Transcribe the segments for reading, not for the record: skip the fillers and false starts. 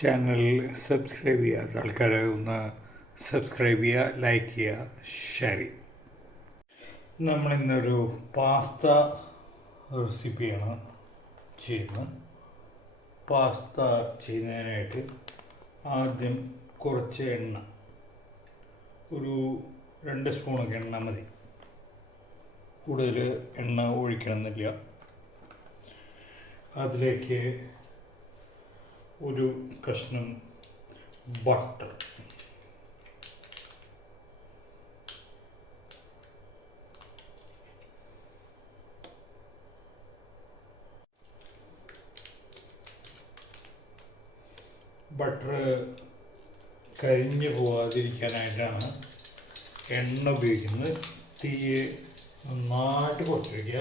Channel subscribe ചെയ്യാത്ത ആൾക്കാർ ഒന്ന് സബ്സ്ക്രൈബ് ചെയ്യുക, ലൈക്ക് ചെയ്യുക, ഷെയർ ചെയ്യുക. നമ്മളിന്നൊരു പാസ്ത റെസിപ്പിയാണ് ചെയ്യുന്നത്. പാസ്ത ചെയ്യുന്നതിനായിട്ട് ആദ്യം കുറച്ച് എണ്ണ, ഒരു 2 സ്പൂണൊക്കെ എണ്ണ മതി. കൂടുതൽ എണ്ണ ഒഴിക്കണമെന്നില്ല. അതിലേക്ക് ഒരു കഷ്ണം ബട്ടർ, കരിഞ്ഞു പോകാതിരിക്കാനായിട്ടാണ് എണ്ണ ഉപയോഗിക്കുന്നത്. തീ നന്നായിട്ട് കുറച്ച് വയ്ക്കുക,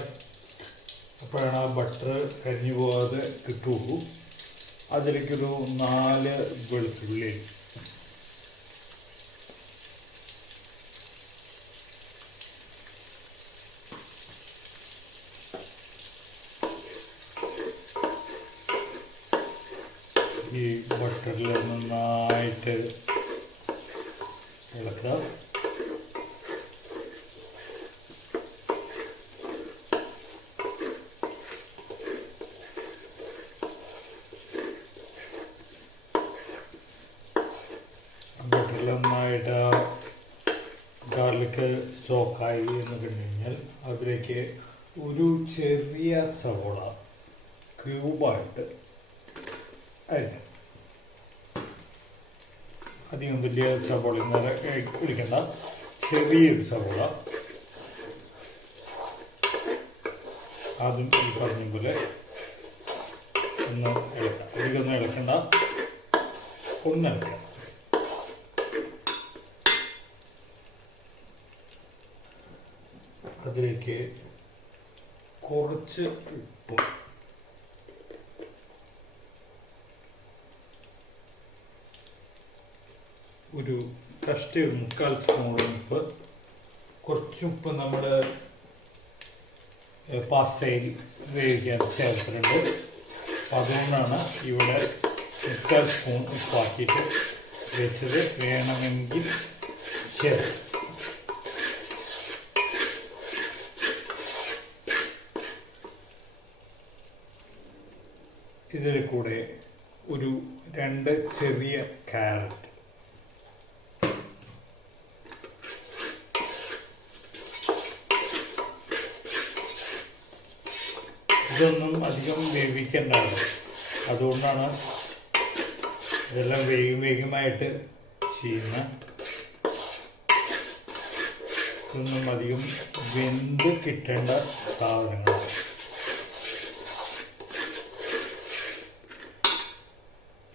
അപ്പോഴാണ് ആ ബട്ടർ കരിഞ്ഞു പോകാതെ കിട്ടുള്ളൂ. അതിലേക്കൊരു 4 വെളുത്തുള്ളി, ഈ ബട്ടറിൽ നന്നായിട്ട് ഇളക്കുക. നന്നായിട്ട് ഗാർലിക്ക് സോക്കായി എന്ന് കണ്ടു കഴിഞ്ഞാൽ അതിലേക്ക് ഒരു ചെറിയ സവോള ക്യൂബായിട്ട് അരിഞ്ഞു. അധികം വലിയ സവോള ഒഴിക്കണ്ട, ചെറിയൊരു സവോള. അതും ഈ പറഞ്ഞ പോലെ ഒന്ന് ഇളക്കാം. അധികമൊന്നും ഇളക്കണ്ട, ഒന്നിളക്കാം. അതിലേക്ക് കുറച്ച് ഉപ്പ്, ഒരു 1/4 സ്പൂൺ ഉപ്പ്. കുറച്ച് ഉപ്പ് നമ്മൾ പാസ്തയിൽ വേവിക്കാൻ ചേർത്തിട്ടുണ്ട്. അതുകൊണ്ടാണ് ഇവിടെ 1/4 സ്പൂൺ ഉപ്പാക്കിയിട്ട് വെച്ചത്. വേണമെങ്കിൽ ചേർത്ത് ഇതിൽ കൂടെ ഒരു 2 ചെറിയ ക്യാരറ്റ്, ഇതൊന്നും അധികം വേവിക്കേണ്ടതാണ്. അതുകൊണ്ടാണ് ഇതെല്ലാം വേഗമായിട്ട് ചെയ്യുന്ന. ഇതൊന്നും അധികം വെന്ത് കിട്ടേണ്ട സാധനങ്ങളാണ്.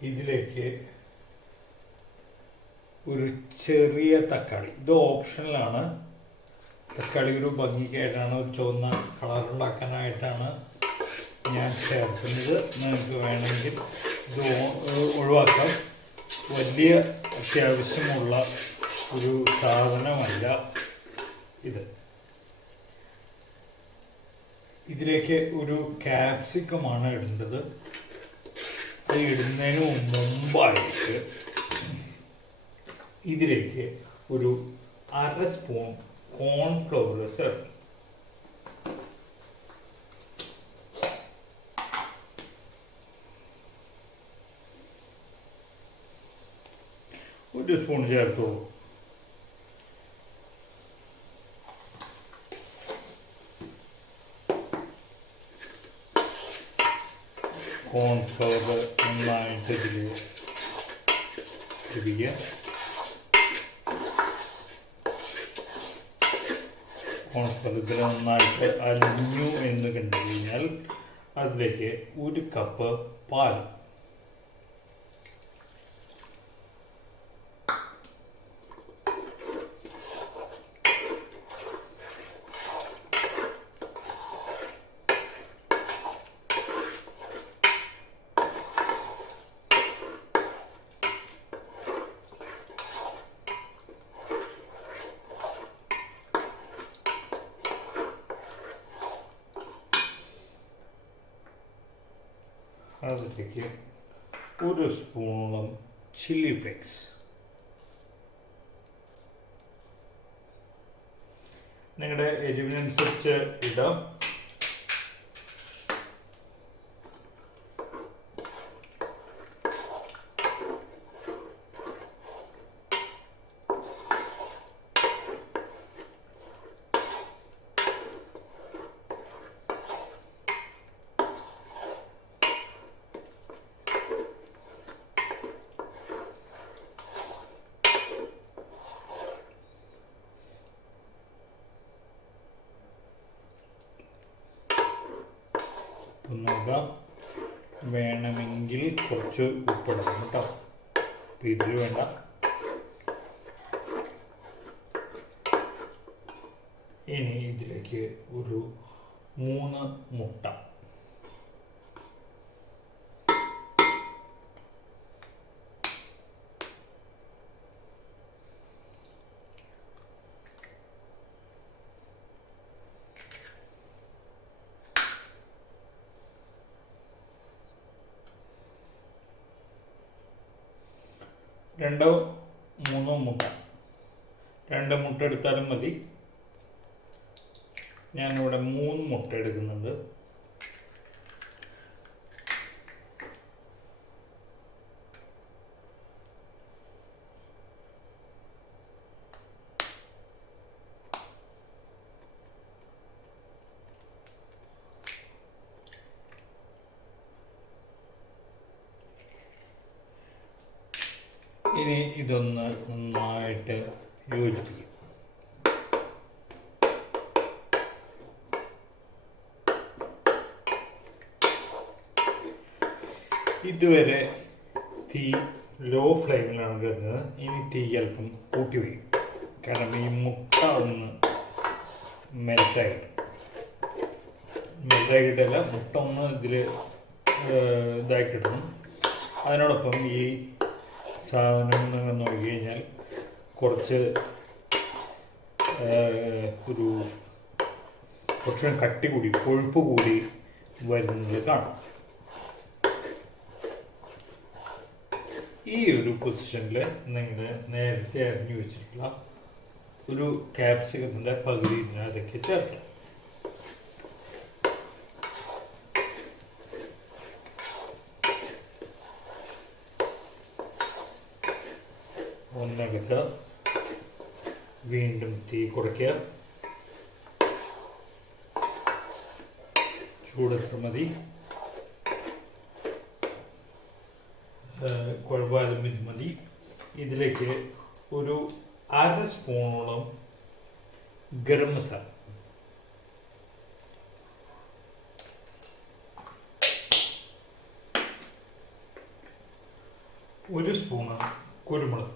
ഇതിലേക്ക് ഒരു ചെറിയ തക്കാളി, ഇത് ഓപ്ഷണലാണ്. തക്കാളി ഒരു ഭംഗിക്കായിട്ടാണ്, ചുവന്ന കളറുണ്ടാക്കാനായിട്ടാണ് ഞാൻ ചേർക്കുന്നത്. നിങ്ങൾക്ക് വേണമെങ്കിൽ ഇത് ഒഴിവാക്കാം. വലിയ അത്യാവശ്യമുള്ള ഒരു സാധനമല്ല ഇത്. ഇതിലേക്ക് ഒരു ക്യാപ്സിക്കമാണ് ഇടേണ്ടത്. ഇടുന്നതിന് മുമ്പായിട്ട് ഇതിലേക്ക് ഒരു 1/2 സ്പൂൺ കോൺഫ്ലവർ ചേർക്കും. ഒരു സ്പൂൺ ചേർത്തോളൂ. കോൺഫ്ലവർ നന്നായിട്ട് ഇതിൽ ഇരിക്കുക. കോൺഫ്ലവർ ഇതിൽ നന്നായിട്ട് അലിഞ്ഞു എന്ന് കണ്ടു കഴിഞ്ഞാൽ അതിലേക്ക് 1 കപ്പ് പാൽ, അതിലേക്ക് 1 സ്പൂണോളം ചില്ലി ഫ്ലേക്സ്. നിങ്ങളുടെ എരിവിനനുസരിച്ച് ഇടാം. നോക്കാം, വേണമെങ്കിൽ കുറച്ച് ഉപ്പിടാം കേട്ടോ. അപ്പം ഇതിൽ വേണ്ട. ഇനി ഇതിലേക്ക് ഒരു 3 മുട്ട. രണ്ടോ മൂന്നോ മുട്ട, 2 മുട്ട എടുത്താലും മതി. ഞാനിവിടെ 3 മുട്ട എടുക്കുന്നുണ്ട്. ഇനി ഇതൊന്ന് നന്നായിട്ട് യോജിപ്പിക്കും. ഇതുവരെ തീ ലോ ഫ്ലെയിമിലാണ് കിടന്നത്. ഇനി തീ അല്പം കൂട്ടി വയ്ക്കും. കാരണം ഈ മുട്ട ഒന്ന് മെൽറ്റായിട്ടല്ല, മുട്ട ഒന്ന് ഇതിൽ ഇതാക്കി കിട്ടണം. അതിനോടൊപ്പം ഈ സാധനം നിങ്ങൾ നോക്കി കഴിഞ്ഞാൽ കുറച്ച് കുറച്ചുകൂടി കട്ടി കൂടി, കൊഴുപ്പ് കൂടി വരുന്നത് കാണാം. ഈ ഒരു പൊസിഷനിൽ നിങ്ങൾ നേരത്തെ അരിഞ്ഞു വെച്ചിട്ടുള്ള ഒരു ക്യാപ്സിക്കത്തിൻ്റെ പകുതി ഇതിനകത്തേക്ക് ചേർക്കാം. ഒന്നെടുക്കുക, വീണ്ടും തീ കുറയ്ക്കുക. ചൂടെത്ര മതി, കുഴപ്പാലും ഇത് മതി. ഇതിലേക്ക് ഒരു 1/2 സ്പൂണോളം ഗരം മസാല, ഒരു സ്പൂണ് കുരുമുളക്,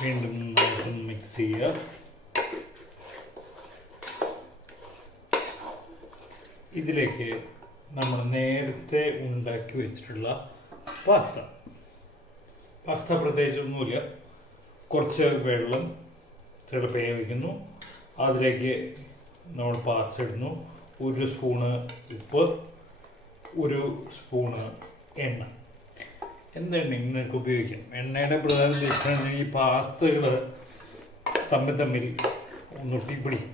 വീണ്ടും മിക്സ് ചെയ്യുക. ഇതിലേക്ക് നമ്മൾ നേരത്തെ ഉണ്ടാക്കി വെച്ചിട്ടുള്ള പാസ്ത പ്രത്യേകിച്ചൊന്നുമില്ല. കുറച്ച് വെള്ളം തിളപ്പിക്കാൻ വയ്ക്കുന്നു. അതിലേക്ക് നമ്മൾ പാസ്ത ഇടുന്നു. 1 സ്പൂണ് ഉപ്പ്, 1 സ്പൂണ് എണ്ണ. എന്തെണ്ണ നിങ്ങൾക്ക് ഉപയോഗിക്കാം. എണ്ണയുടെ പ്രധാന ഉദ്ദേശം ഈ പാസ്തകൾ തമ്മിൽ ഒട്ടിപ്പിടിക്കും.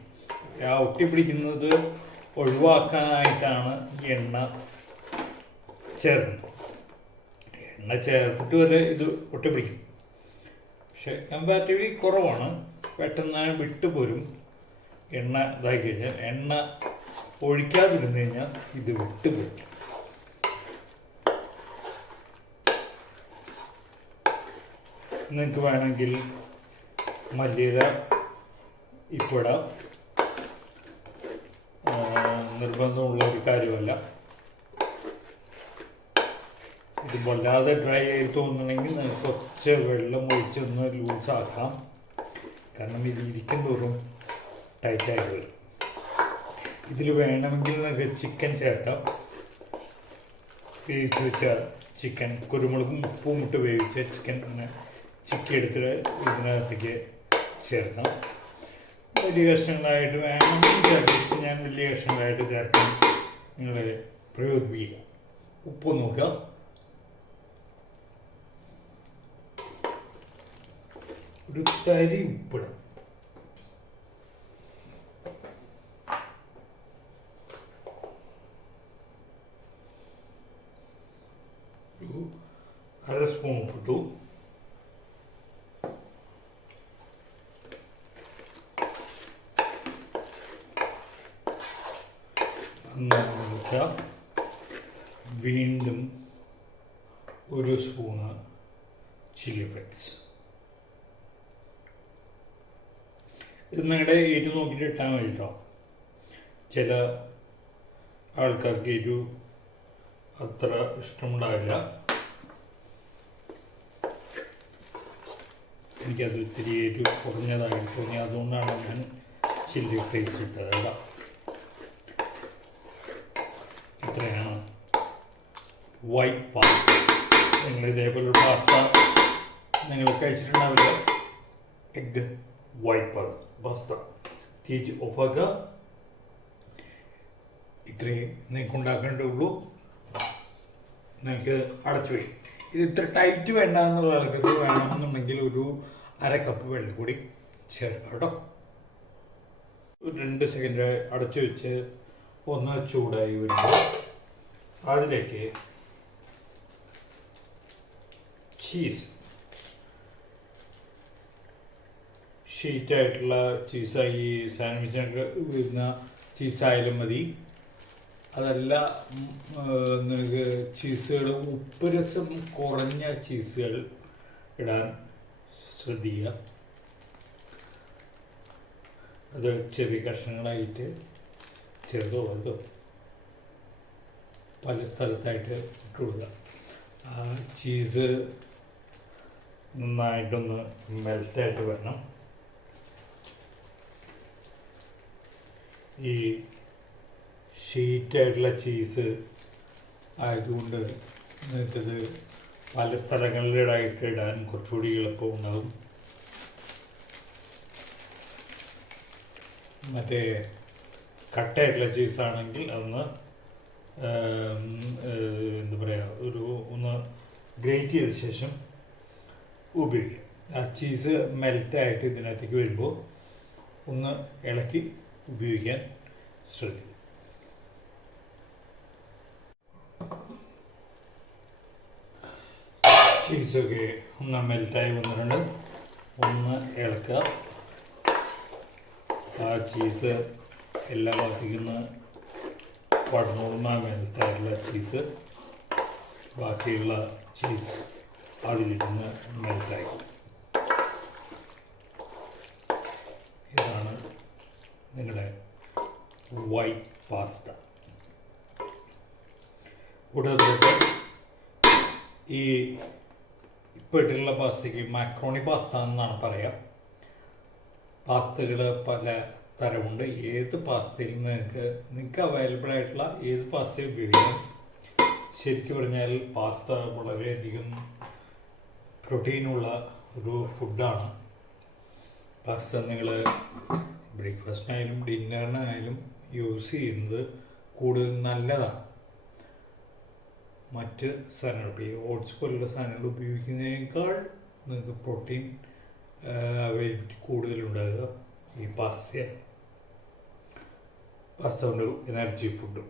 ആ ഒട്ടിപ്പിടിക്കുന്നത് ഒഴിവാക്കാനായിട്ടാണ് എണ്ണ ചേർക്കുന്നത്. എണ്ണ ചേർത്തിട്ട് വരെ ഇത് ഒട്ടിപ്പിടിക്കും. പക്ഷെ കമ്പാരിറ്റീവ്ലി കുറവാണ്, പെട്ടെന്ന് വിട്ടുപോരും. എണ്ണ ഇതാക്കി കഴിഞ്ഞാൽ, എണ്ണ ഒഴിക്കാതിരുന്നു കഴിഞ്ഞാൽ ഇത് വിട്ടുപോരും. നിങ്ങൾക്ക് വേണമെങ്കിൽ മല്ലിയില ഇപ്പിടാം, നിർബന്ധമുള്ള ഒരു കാര്യമല്ല. ഇത് വല്ലാതെ ഡ്രൈ ആയി തോന്നണമെങ്കിൽ നിങ്ങൾക്ക് കുറച്ച് വെള്ളം ഒഴിച്ചൊന്ന് ലൂസാക്കാം. കാരണം ഇത് ഇരിക്കും തോറും ടൈറ്റായിട്ട് വരും. ഇതിൽ വേണമെങ്കിൽ നിങ്ങൾക്ക് ചിക്കൻ ചേർക്കാം. വേവിച്ച് വെച്ച ചിക്കൻ, കുരുമുളകും ഉപ്പും ഇട്ട് വേവിച്ച ചിക്കൻ ചിക്കി എടുത്തിട്ട് ഇതിനകത്തേക്ക് ചേർക്കാം. വലിയ കഷ്ണങ്ങളായിട്ട് വേണമെങ്കിൽ ചേർക്കാം. ഞാൻ വലിയ കഷ്ണങ്ങളായിട്ട് ചേർക്കാൻ നിങ്ങൾ പ്രയോജിപ്പിക്കുക. ഉപ്പ് നോക്കുക. ഒരു തരി ഉപ്പിടാം. ഒരു 1/2 സ്പൂൺ ഉപ്പിട്ടു. വീണ്ടും 1 സ്പൂണ് ചില്ലി ഫ്ലേക്സ്. ഇത് നിങ്ങളുടെ എരിവ് നോക്കിയിട്ട് ഇട്ടാൽ മതി കേട്ടോ. ചില ആൾക്കാർക്ക് എരിവ് അത്ര ഇഷ്ടമുണ്ടാവില്ല. എനിക്കത് ഇത്തിരി എരിവ് കുറഞ്ഞതായിട്ട് തോന്നി, അതുകൊണ്ടാണ് ഞാൻ ചില്ലി ഫ്ലേക്സ് ഇട്ടത് കേട്ടോ. ഇത്രയാണ് വൈറ്റ് പാസ്ത. നിങ്ങൾ ഇതേപോലൊരു പാസ്ത നിങ്ങൾ കഴിച്ചിട്ടുണ്ടാവില്ല. Egg white pasta. തീച്ച് ഓഫാക്കുക. ഇത്രയും നിങ്ങൾക്ക് ഉണ്ടാക്കേണ്ടതുള്ളൂ. നിങ്ങൾക്ക് അടച്ചു പോയി. ഇത് ഇത്ര ടൈറ്റ് വേണ്ട എന്നുള്ള ആൾക്കാർക്ക് വേണമെന്നുണ്ടെങ്കിൽ ഒരു 1/2 കപ്പ് വെള്ളം കൂടി ചേർക്കാം കേട്ടോ. ഒരു 2 സെക്കൻഡ് അടച്ചു വെച്ച് ഒന്ന് ചൂടായി വരുമ്പോൾ അതിലേക്ക് ചീസ്, ഷീറ്റായിട്ടുള്ള ചീസായി, സാൻഡ്വിച്ചിനൊക്കെ വരുന്ന ചീസായാലും മതി. അതല്ല നിങ്ങൾക്ക് ചീസുകൾ ഉപ്പ് രസം കുറഞ്ഞ ചീസുകൾ ഇടാൻ ശ്രദ്ധിക്കുക. അത് ചെറിയ കഷ്ണങ്ങളായിട്ട് ചെറുതോ വലുതോ പല സ്ഥലത്തായിട്ട് ഇട്ട് കൊടുക്കുക. ആ ചീസ് നന്നായിട്ടൊന്ന് മെൽറ്റായിട്ട് വരണം. ഈ ഷീറ്റായിട്ടുള്ള ചീസ് ആയതുകൊണ്ട് നിങ്ങൾക്കത് പല സ്ഥലങ്ങളിലായിട്ട് ഇടാൻ കുറച്ചുകൂടി എളുപ്പമുണ്ടാകും. മറ്റേ കട്ടയായിട്ടുള്ള ചീസാണെങ്കിൽ അതൊന്ന് എന്താ പറയുക, ഒന്ന് ഗ്രേറ്റ് ചെയ്ത ശേഷം ഉപയോഗിക്കും. ആ ചീസ് മെൽറ്റായിട്ട് ഇതിനകത്തേക്ക് വരുമ്പോൾ ഒന്ന് ഇളക്കി ഉപയോഗിക്കാൻ ശ്രദ്ധിക്കും. ചീസൊക്കെ ഒന്ന് മെൽറ്റായി വന്നിട്ടുണ്ട്. ഒന്ന് ഇളക്കുക. ആ ചീസ് എല്ലാ ഭാഗത്തേക്കൊന്ന് പടർന്നുകൊള്ളുന്ന മെൽറ്റായിട്ടുള്ള ചീസ് ബാക്കിയുള്ള ചീസ് അതിലിരുന്ന് മെൽറ്റായി. ഇതാണ് നിങ്ങളുടെ വൈറ്റ് പാസ്ത. കൂടാതെ ഈ ഇപ്പോൾ ഇട്ടുള്ള പാസ്തയ്ക്ക് മാക്രോണി പാസ്ത എന്നാണ് പറയുക. പാസ്തകൾ പല തരമുണ്ട്. ഏത് പാസ്തയിൽ നിങ്ങൾക്ക് അവൈലബിൾ ആയിട്ടുള്ള ഏത് പാസ്തയും ഉപയോഗിക്കാം. ശരിക്കും പറഞ്ഞാൽ പാസ്ത വളരെയധികം പ്രോട്ടീനുള്ള ഒരു ഫുഡാണ്. പാസ്ത നിങ്ങൾ ബ്രേക്ക്ഫാസ്റ്റിനായാലും ഡിന്നറിനായാലും യൂസ് ചെയ്യുന്നത് കൂടുതൽ നല്ലതാണ്. മറ്റ് സാധനങ്ങൾ, ഇപ്പോൾ ഈ ഓട്സ് പോലുള്ള സാധനങ്ങൾ ഉപയോഗിക്കുന്നതിനേക്കാൾ നിങ്ങൾക്ക് പ്രോട്ടീൻ അവൈലബിലിറ്റി കൂടുതലുണ്ടാകുക ഈ പാസ്ത കൊണ്ട് എനർജി ഫുഡും